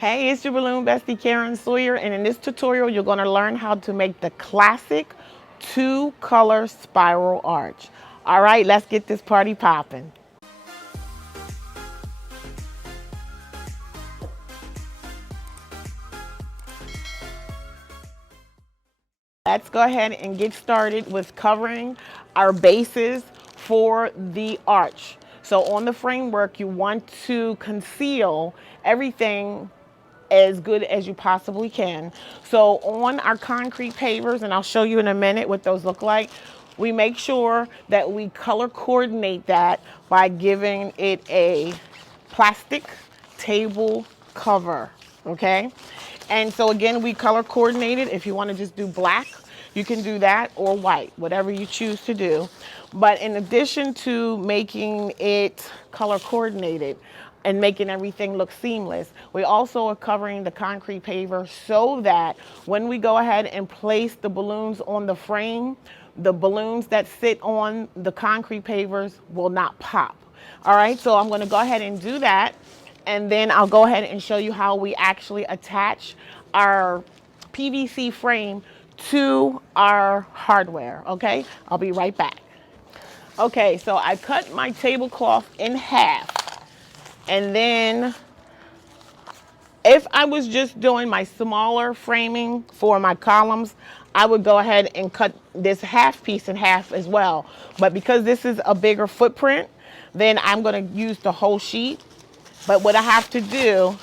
Hey, it's your balloon bestie Karen Sawyer, and in this tutorial you're going to learn how to make the classic two-color spiral arch. All right, let's get this party popping. Let's go ahead and get started with covering our bases for the arch. So on the framework, you want to conceal everything as good as you possibly can. So on our concrete pavers, and I'll show you in a minute what those look like, we make sure that we color coordinate that by giving it a plastic table cover, okay? And so again, we color coordinated. If you want to just do black, you can do that, or white, whatever you choose to do. But in addition to making it color coordinated and making everything look seamless, we also are covering the concrete paver so that when we go ahead and place the balloons on the frame, the balloons that sit on the concrete pavers will not pop. All right, so I'm going to go ahead and do that, and then I'll go ahead and show you how we actually attach our PVC frame to our hardware. Okay, I'll be right back. Okay, so I cut my tablecloth in half, and then if I was just doing my smaller framing for my columns, I would go ahead and cut this half piece in half as well. But because this is a bigger footprint, then I'm going to use the whole sheet. But what I have to do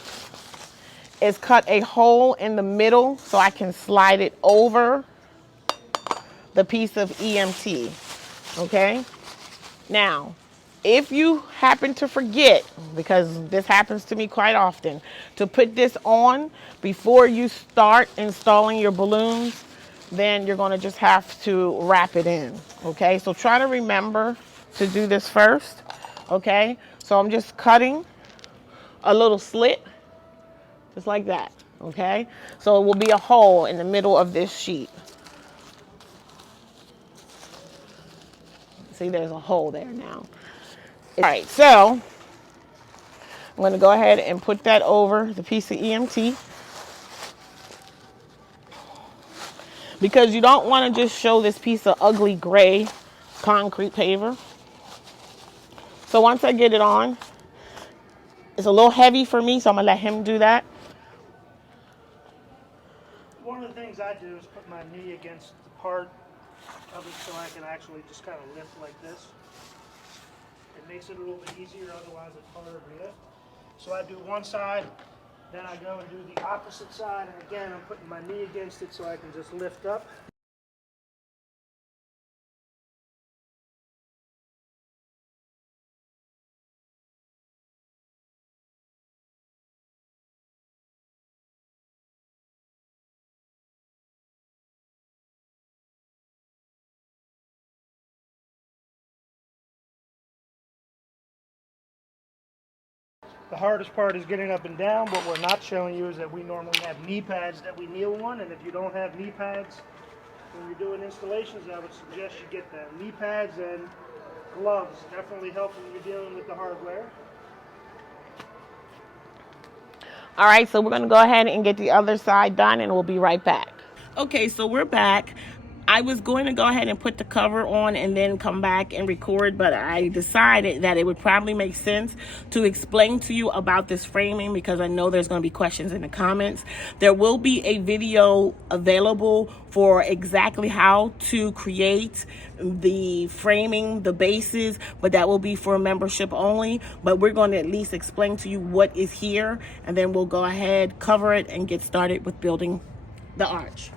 is cut a hole in the middle so I can slide it over the piece of EMT, okay? Now, if you happen to forget, because this happens to me quite often, to put this on before you start installing your balloons, then you're going to just have to wrap it in, okay? So try to remember to do this first, okay? So I'm just cutting a little slit, just like that, okay? So it will be a hole in the middle of this sheet. See, there's a hole there now. All right, so I'm going to go ahead and put that over the piece of EMT, because you don't want to just show this piece of ugly gray concrete paver. So once I get it on, it's a little heavy for me, so I'm going to let him do that. One of the things I do is put my knee against the part of it so I can actually just kind of lift like this. It makes it a little bit easier, otherwise it's harder to lift. So I do one side, then I go and do the opposite side, and again I'm putting my knee against it so I can just lift up. The hardest part is getting up and down. What we're not showing you is that we normally have knee pads that we kneel on, and if you don't have knee pads when you're doing installations, I would suggest you get them. Knee pads and gloves definitely help when you're dealing with the hardware. All right, so we're going to go ahead and get the other side done, and we'll be right back. Okay, so we're back. I was going to go ahead and put the cover on and then come back and record, but I decided that it would probably make sense to explain to you about this framing, because I know there's going to be questions in the comments. There will be a video available for exactly how to create the framing, the bases, but that will be for membership only. But we're going to at least explain to you what is here, and then we'll go ahead, cover it, and get started with building the arch.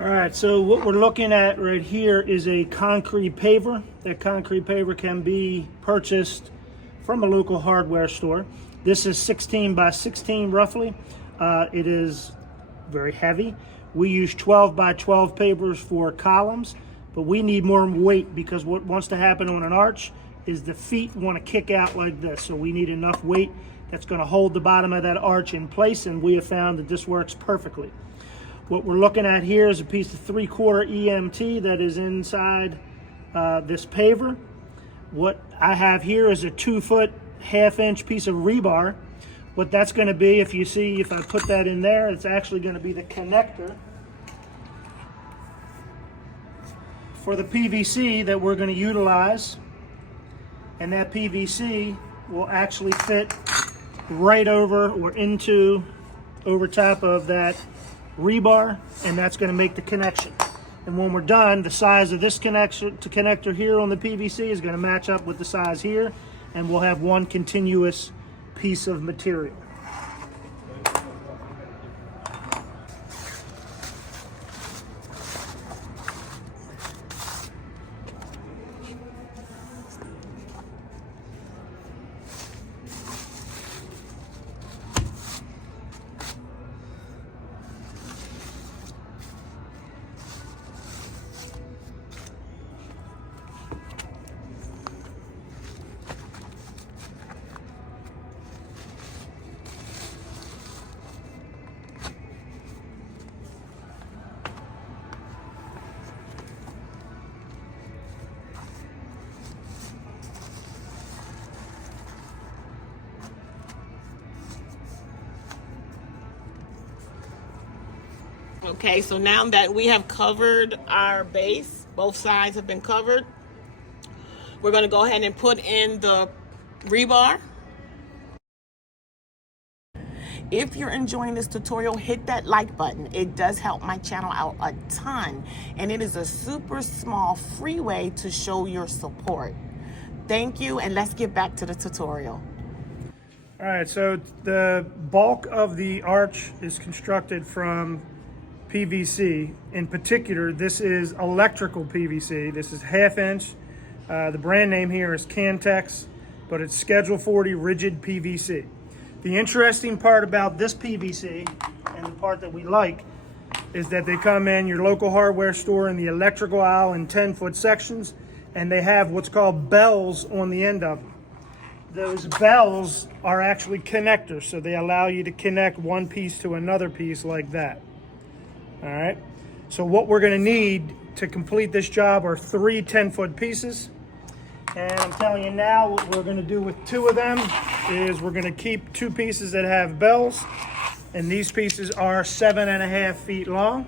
All right, so what we're looking at right here is a concrete paver. That concrete paver can be purchased from a local hardware store. This is 16 by 16 roughly. It is very heavy. We use 12 by 12 pavers for columns, but we need more weight, because what wants to happen on an arch is the feet want to kick out like this. So we need enough weight that's going to hold the bottom of that arch in place, and we have found that this works perfectly. What we're looking at here is a piece of 3/4 EMT that is inside this paver. What I have here is a 2 foot 1/2 inch piece of rebar. What that's going to be, if you see, if I put that in there, it's actually going to be the connector for the PVC that we're going to utilize. And that PVC will actually fit right over or into, over top of that rebar, and that's going to make the connection. And when we're done, the size of this connector here on the PVC is going to match up with the size here, and we'll have one continuous piece of material. Okay, so now that we have covered our base, both sides have been covered, we're going to go ahead and put in the rebar. If you're enjoying this tutorial, hit that like button. It does help my channel out a ton, and it is a super small free way to show your support. Thank you, and let's get back to the tutorial. All right, so the bulk of the arch is constructed from PVC. In particular, this is electrical PVC. This is 1/2 inch. The brand name here is Cantex, but it's Schedule 40 rigid PVC. The interesting part about this PVC, and the part that we like, is that they come in your local hardware store in the electrical aisle in 10-foot sections, and they have what's called bells on the end of them. Those bells are actually connectors, so they allow you to connect one piece to another piece like that. All right, so what we're going to need to complete this job are 3 10-foot pieces. And I'm telling you now, what we're going to do with 2 of them is we're going to keep 2 pieces that have bells. And these pieces are 7.5 feet long.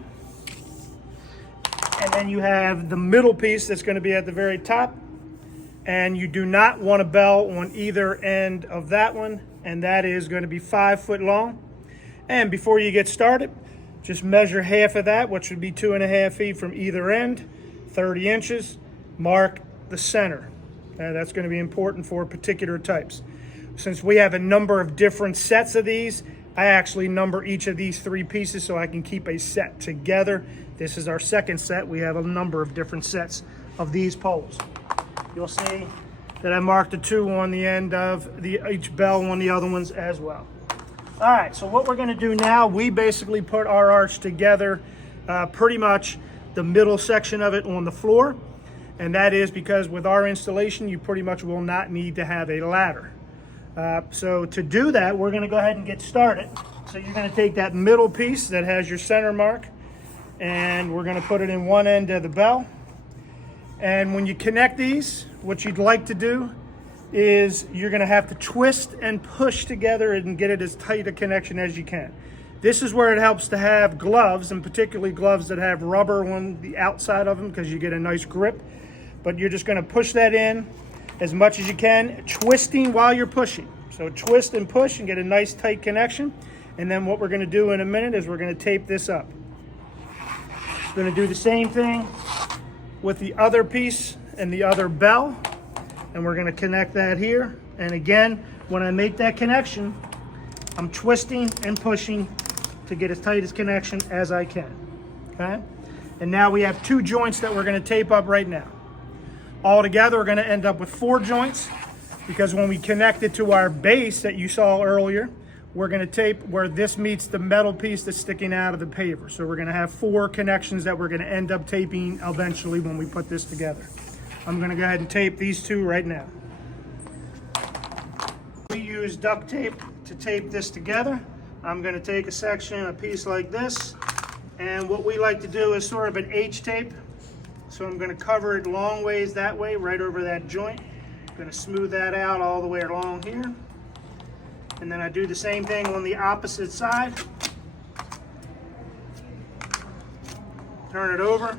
And then you have the middle piece that's going to be at the very top. And you do not want a bell on either end of that one. And that is going to be 5 foot long. And before you get started, just measure half of that, which would be 2.5 feet from either end, 30 inches. Mark the center. That's going to be important for particular types. Since we have a number of different sets of these, I actually number each of these 3 pieces so I can keep a set together. This is our second set. We have a number of different sets of these poles. You'll see that I marked the 2 on the end of each bell on the other ones as well. All right, so what we're going to do now, we basically put our arch together, pretty much the middle section of it on the floor. And that is because with our installation, you pretty much will not need to have a ladder. So to do that, we're going to go ahead and get started. So you're going to take that middle piece that has your center mark, and we're going to put it in one end of the bell. And when you connect these, what you'd like to do is you're going to have to twist and push together and get it as tight a connection as you can. This is where it helps to have gloves, and particularly gloves that have rubber on the outside of them, because you get a nice grip. But you're just going to push that in as much as you can, twisting while you're pushing. So twist and push and get a nice tight connection. And then what we're going to do in a minute is we're going to tape this up. We're going to do the same thing with the other piece and the other bell. And we're going to connect that here. And again, when I make that connection, I'm twisting and pushing to get as tight as connection as I can. Okay? And now we have 2 joints that we're going to tape up right now. All together, we're going to end up with 4 joints, because when we connect it to our base that you saw earlier, we're going to tape where this meets the metal piece that's sticking out of the paver. So we're going to have 4 connections that we're going to end up taping eventually when we put this together. I'm going to go ahead and tape these 2 right now. We use duct tape to tape this together. I'm going to take a section, a piece like this, and what we like to do is sort of an H tape. So I'm going to cover it long ways that way, right over that joint. I'm going to smooth that out all the way along here. And then I do the same thing on the opposite side. Turn it over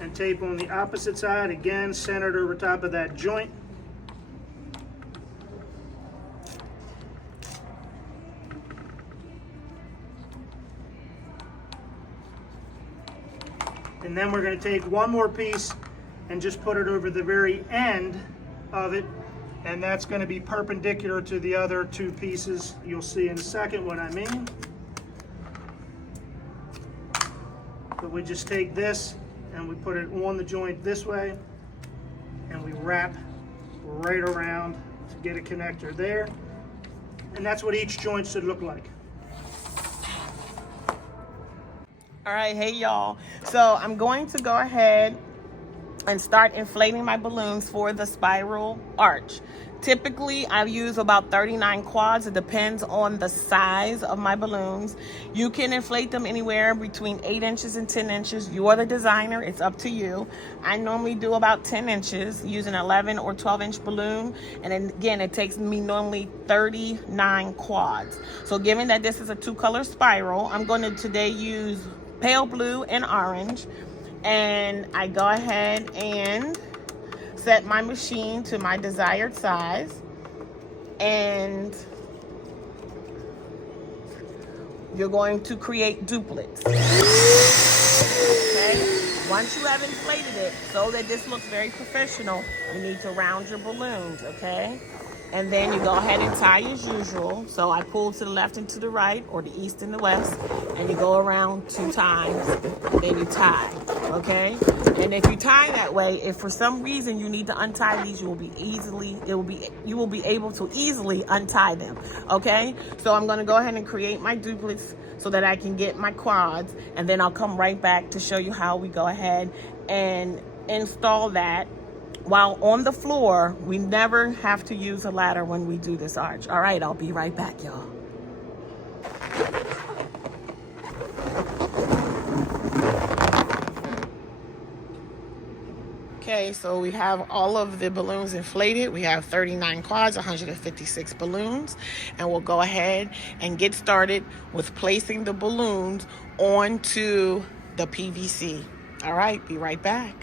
and tape on the opposite side, again centered over top of that joint. And then we're going to take one more piece and just put it over the very end of it, and that's going to be perpendicular to the other two pieces. You'll see in a second what I mean. But we just take this and we put it on the joint this way, and we wrap right around to get a connector there. And that's what each joint should look like. All right, hey y'all. So I'm going to go ahead and start inflating my balloons for the spiral arch. Typically, I use about 39 quads. It depends on the size of my balloons. You can inflate them anywhere between 8 inches and 10 inches. You are the designer, it's up to you. I normally do about 10 inches, use an 11 or 12 inch balloon. And then again, it takes me normally 39 quads. So given that this is a 2-color spiral, I'm going to today use pale blue and orange. And I go ahead and set my machine to my desired size, and you're going to create duplets. Okay? Once you have inflated it so that this looks very professional, you need to round your balloons, okay? And then you go ahead and tie as usual. So I pull to the left and to the right, or the east and the west, and you go around 2 times, and then you tie, okay? And if you tie that way, if for some reason you need to untie these, you will be able to easily untie them, okay? So I'm gonna go ahead and create my duplets so that I can get my quads, and then I'll come right back to show you how we go ahead and install that. While on the floor, we never have to use a ladder when we do this arch. All right, I'll be right back, y'all. Okay, so we have all of the balloons inflated. We have 39 quads, 156 balloons, and we'll go ahead and get started with placing the balloons onto the PVC. All right, be right back.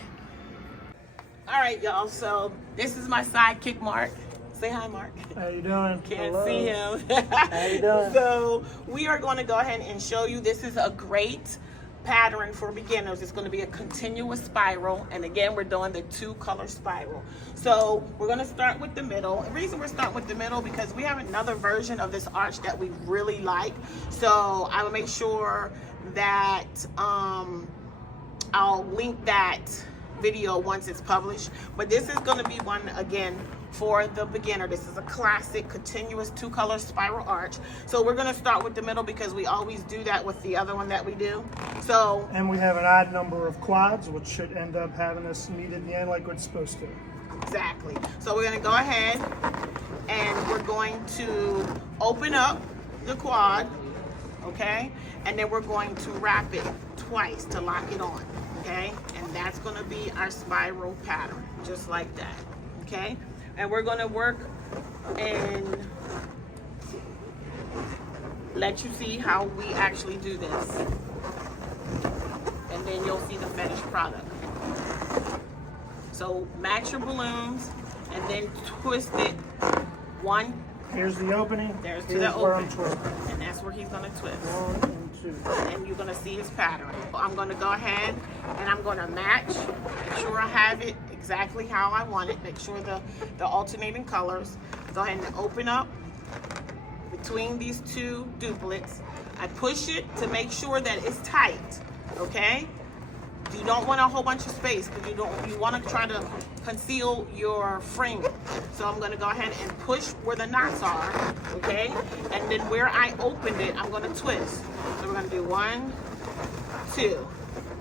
All right, y'all, so this is my sidekick, Mark. Say hi, Mark. How you doing? Can't Hello. see him. How you doing? So we are going to go ahead and show you. This is a great pattern for beginners. It's going to be a continuous spiral, and again, we're doing the 2-color spiral. So we're going to start with the middle. The reason we're starting with the middle because we have another version of this arch that we really like. So I will make sure that I'll link that video once it's published, but this is going to be one again for the beginner. This is a classic continuous 2-color spiral arch. So we're going to start with the middle because we always do that with the other one that we do. So, and we have an odd number of quads, which should end up having us meet at the end like it's supposed to. Exactly. So we're going to go ahead and we're going to open up the quad, okay, and then we're going to wrap it twice to lock it on. Okay, and that's going to be our spiral pattern, just like that. Okay, and we're going to work and let you see how we actually do this, and then you'll see the finished product. So match your balloons and then twist it one. Here's the opening. There's Here's the where open, I'm twisting. and that's where he's going to twist. 1 and 2. And you're gonna see his pattern. I'm gonna go ahead and I'm gonna match, make sure I have it exactly how I want it, make sure the alternating colors. Go ahead and open up between these 2 duplets. I push it to make sure that it's tight, okay? You don't want a whole bunch of space because you want to try to conceal your frame. So I'm going to go ahead and push where the knots are, okay? And then where I opened it, I'm going to twist. So we're going to do 1, 2,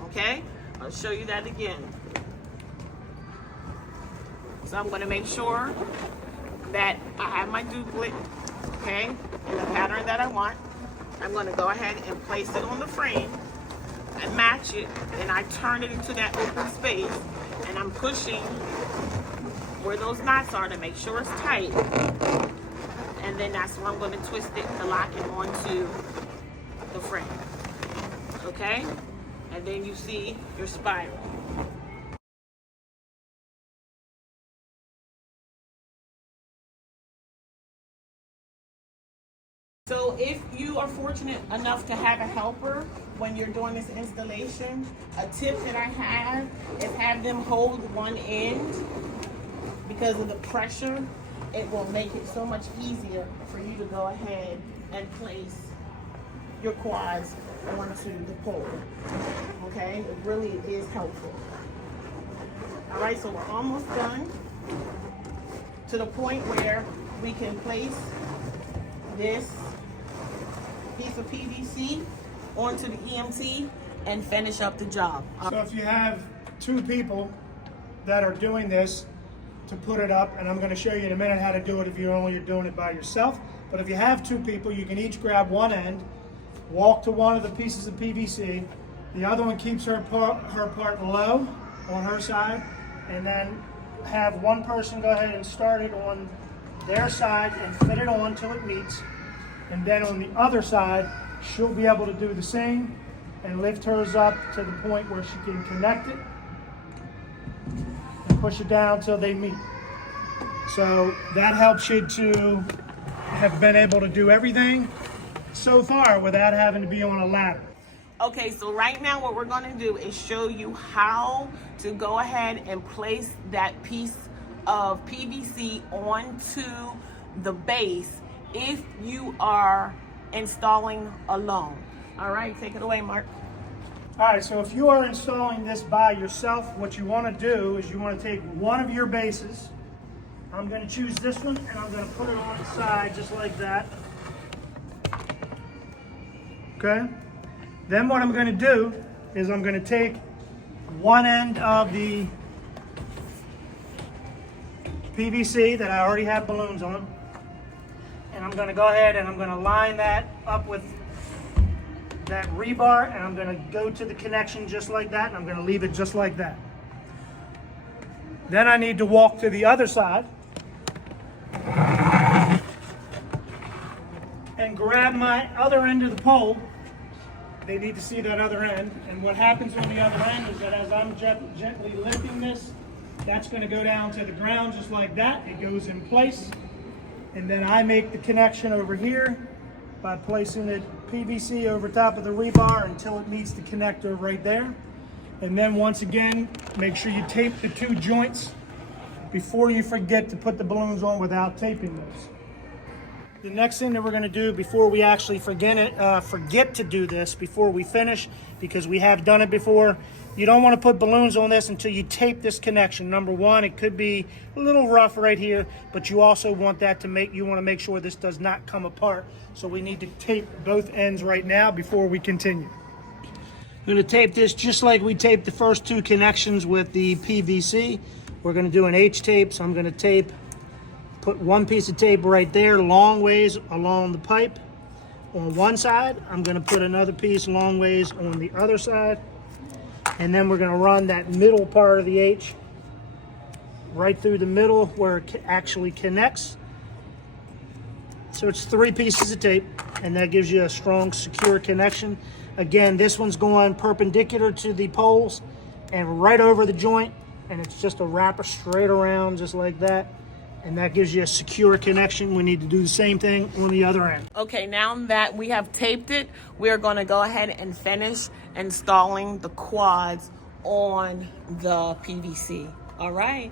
okay? I'll show you that again. So I'm going to make sure that I have my duplet, okay, in the pattern that I want. I'm going to go ahead and place it on the frame and match it, and I turn it into that open space, and I'm pushing where those knots are to make sure it's tight, and then that's where I'm going to twist it to lock it onto the frame. Okay? And then you see your spiral. So if you are fortunate enough to have a helper when you're doing this installation, a tip that I have is have them hold one end because of the pressure. It will make it so much easier for you to go ahead and place your quads onto the pole. Okay, it really is helpful. All right, so we're almost done to the point where we can place this piece of PVC onto the EMT and finish up the job. So if you have two people that are doing this to put it up, and I'm going to show you in a minute how to do it if you're only doing it by yourself, but if you have two people, you can each grab one end, walk to one of the pieces of PVC, the other one keeps her part low on her side, and then have one person go ahead and start it on their side and fit it on till it meets. And then on the other side, she'll be able to do the same and lift hers up to the point where she can connect it and push it down till they meet. So that helps you to have been able to do everything so far without having to be on a ladder. Okay, so right now what we're going to do is show you how to go ahead and place that piece of PVC onto the base if you are installing alone. All right, take it away, Mark. All right, so if you are installing this by yourself, what you want to do is you want to take one of your bases. I'm going to choose this one, and I'm going to put it on the side just like that. Okay? Then what I'm going to do is I'm going to take one end of the PVC that I already have balloons on, and I'm going to go ahead and I'm going to line that up with that rebar, and I'm going to go to the connection just like that, and I'm going to leave it just like that. Then I need to walk to the other side and grab my other end of the pole. They need to see that other end, and what happens on the other end is that as I'm gently lifting this, that's going to go down to the ground just like that. It goes in place, and then I make the connection over here by placing the PVC over top of the rebar until it meets the connector right there. And then once again, make sure you tape the two joints before you forget to put the balloons on without taping those. The next thing that we're going to do before we actually forget to do this before we finish, because we have done it before, you don't want to put balloons on this until you tape this connection. Number one, it could be a little rough right here, but you also want that to make sure this does not come apart. So we need to tape both ends right now before we continue. I'm going to tape this just like we taped the first two connections with the PVC. We're going to do an H tape, so I'm going to put one piece of tape right there, long ways along the pipe on one side. I'm going to put another piece long ways on the other side. And then we're going to run that middle part of the H right through the middle where it actually connects. So it's 3 pieces of tape, and that gives you a strong, secure connection. Again, this one's going perpendicular to the poles and right over the joint, and it's just a wrapper straight around just like that. And that gives you a secure connection. We need to do the same thing on the other end. Okay, now that we have taped it, we're going to go ahead and finish installing the quads on the PVC. All right.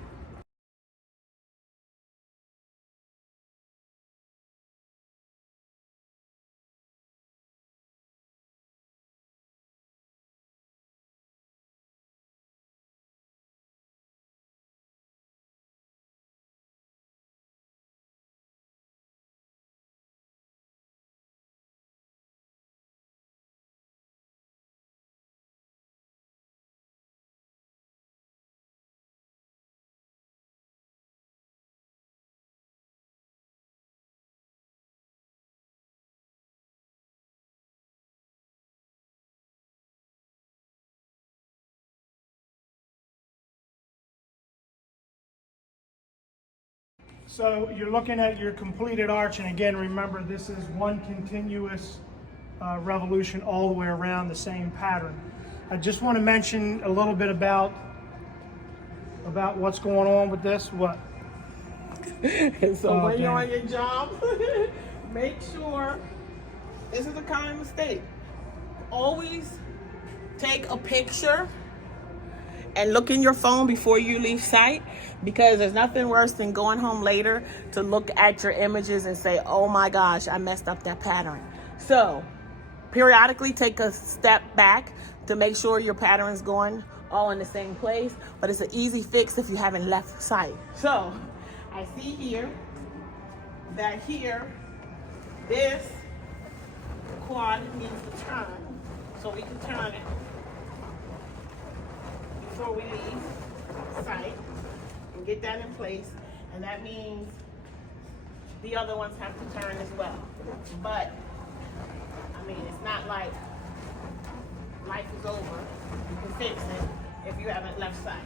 So you're looking at your completed arch, and again, remember this is one continuous revolution all the way around the same pattern. I just want to mention a little bit about what's going on with this. What? So when you're on your job, make sure, this is a common mistake. Always take a picture and look in your phone before you leave site, because there's nothing worse than going home later to look at your images and say, oh my gosh, I messed up that pattern. So periodically take a step back to make sure your pattern is going all in the same place, but it's an easy fix if you haven't left site. So I see here that this quad needs to turn, so we can turn it before we leave site and get that in place, and that means the other ones have to turn as well. But I mean, it's not like life is over. You can fix it if you haven't left site.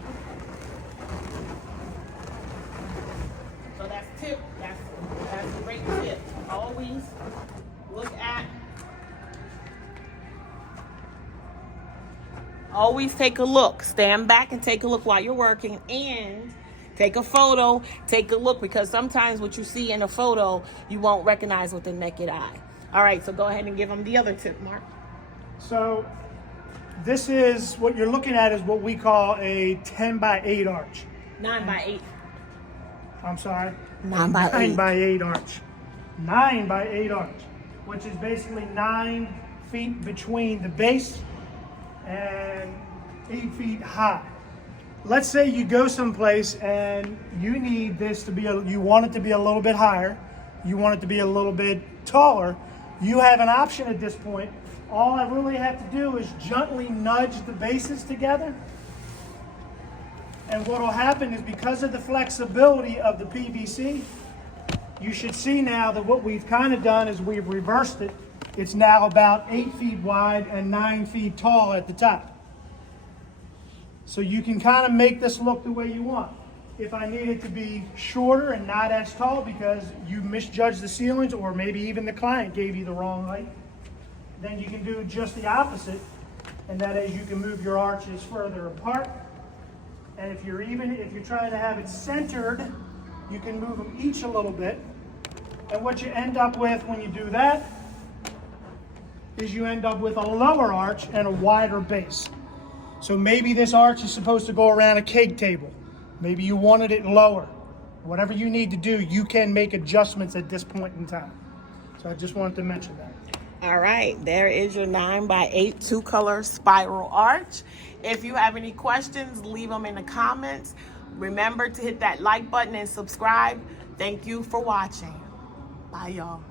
So that's tip. That's a great tip. Always look at. Always take a look. Stand back and take a look while you're working, and take a photo. Take a look, because sometimes what you see in a photo you won't recognize with the naked eye. All right, so go ahead and give them the other tip, Mark. So this is what you're looking at, is what we call a 10 by 8 arch. 9 by 8. I'm sorry. 9 by 8. 9 by 8 arch. 9 by 8 arch, which is basically 9 feet between the base and 8 feet high. Let's say you go someplace and you need this to be, you want it to be a little bit higher, you want it to be a little bit taller. You have an option at this point. All I really have to do is gently nudge the bases together. And what will happen is, because of the flexibility of the PVC, you should see now that what we've kind of done is we've reversed it. It's now about 8 feet wide and 9 feet tall at the top. So you can kind of make this look the way you want. If I need it to be shorter and not as tall because you misjudged the ceilings, or maybe even the client gave you the wrong height, then you can do just the opposite, and that is you can move your arches further apart. And if you're trying to have it centered, you can move them each a little bit. And what you end up with when you do that is you end up with a lower arch and a wider base. So maybe this arch is supposed to go around a cake table. Maybe you wanted it lower. Whatever you need to do, you can make adjustments at this point in time. So I just wanted to mention that. All right, there is your 9 by 8 2-color spiral arch. If you have any questions, leave them in the comments. Remember to hit that like button and subscribe. Thank you for watching. Bye, y'all.